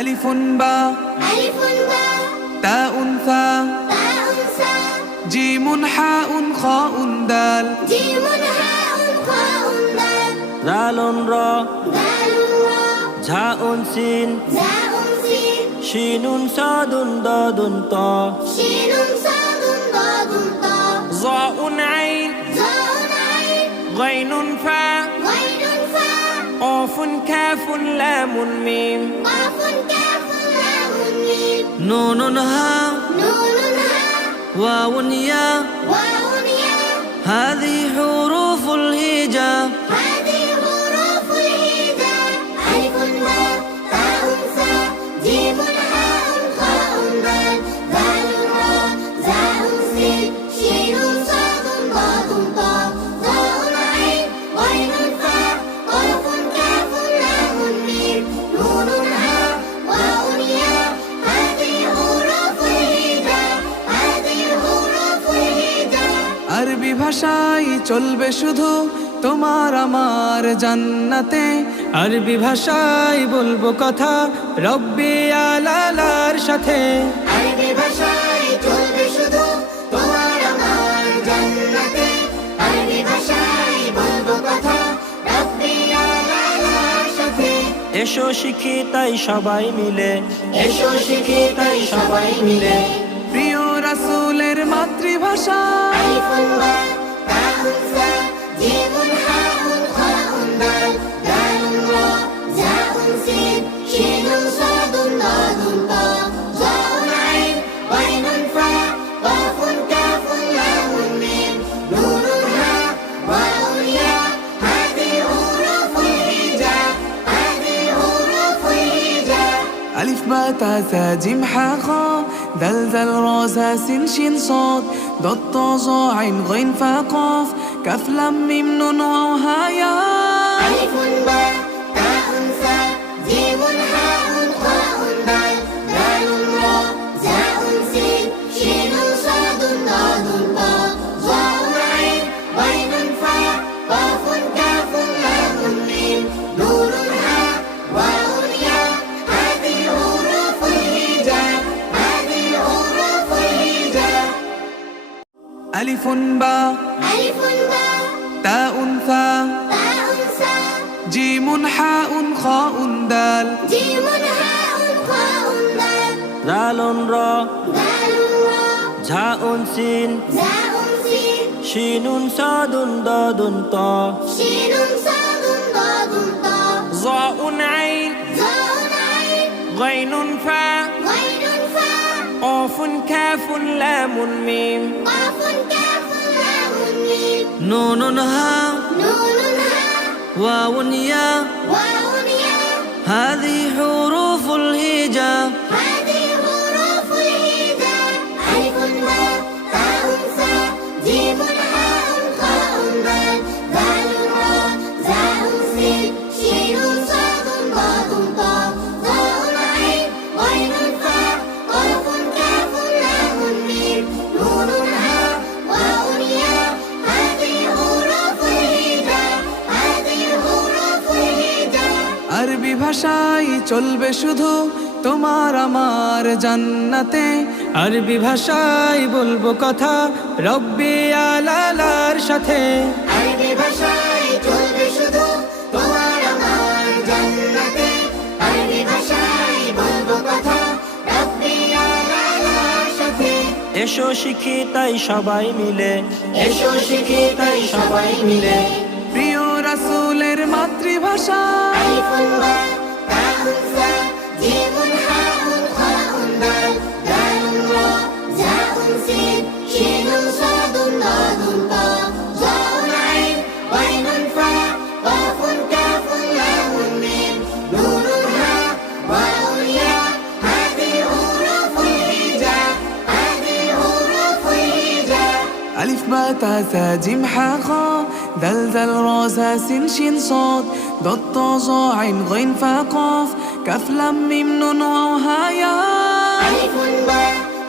ألف باء تاء ثاء جيم حاء خاء دال دال را ঝাء سين شين صاد ضاد طاء ظاء عين غين فاء قاف كاف لام ميم نون هاء واو ياء هذه حروف الهجاء আরবি ভাষায় চলবে শুধু তোমার আমার জান্নাতে। আরবি ভাষায় বলবো কথা রব্বি আলালার সাথে। আরবি ভাষায় চলবে শুধু তোমার আমার জান্নাতে। আরবি ভাষায় বলবো কথা রব্বি আলালার সাথে। এসো শিখি তাই সবাই মিলে, এসো শিখি তাই সবাই মিলে। প্রিয় রাসূলের মাতৃভাষা আলিফুন বা তাউন সা জিমুন হাউন খাউন দাল দালুন রা জাউন সিন শিনুন সাদুন দাদুন তা জাউন আইন ওয়াইনুন ফা কাফুন কাফুন লামুন মিম নুনুন হা ওয়াউন ইয়া হাদিহি হুরুফুল হিজা হাদিহি হুরুফুল হিজা। ألف باء تاء ثاء جيم حاء خاء دال ذال را زا سين شين صاد ضاد طا ظا عين غين فاء قاف كاف لام ميم نون واو هاء يا ألف باء تاء ثاء جيم حاء خاء دال دال را زاء سين شين صاد ضاد طاء ظاء عين غين فاء قاف كاف لام ميم نون هاء واو ياء هذه حروف الهجاء هذه حروف الهجاء. ألف باء تاء ثاء جيم حاء خاء دال دال را ঝাء سين شين صاد ضاد طاء ظاء عين غين فاء قاف كاف لام ميم نون هاء واو ياء هذه حروف الهجاء আরবি ভাষায় চলবে শুধু তোমার আমার জান্নাতে। আরবি ভাষায় বলবো কথা রব্বি আলালার সাথে। আরবি ভাষায় চলবে শুধু তোমার আমার জান্নাতে। আরবি ভাষায় বলবো কথা রব্বি আলালার সাথে। এসো শিখি তাই সবাই মিলে, এসো শিখি তাই সবাই মিলে। প্রিয় রাসূলের মাতৃভাষা আলিফুন বা তাউন সা জিমুন হাউন খাউন দাল দালুন রা জাউন সিন শিনুন সাদুন দাদুন তা জাউন আইন ওয়াইনুন ফা কাফুন কাফুন লামুন মিম নুনুন হা ওয়াউন ইয়া হাদিহি হুরুফুল হিজা হাদিহি হুরুফুল হিজা। ألف باء تاء ثاء جيم حاء خاء دال ذال را زا سين شين صاد ضاد طا ظا عين غين فاء قاف كاف لام ميم نون واو هاء يا ألف باء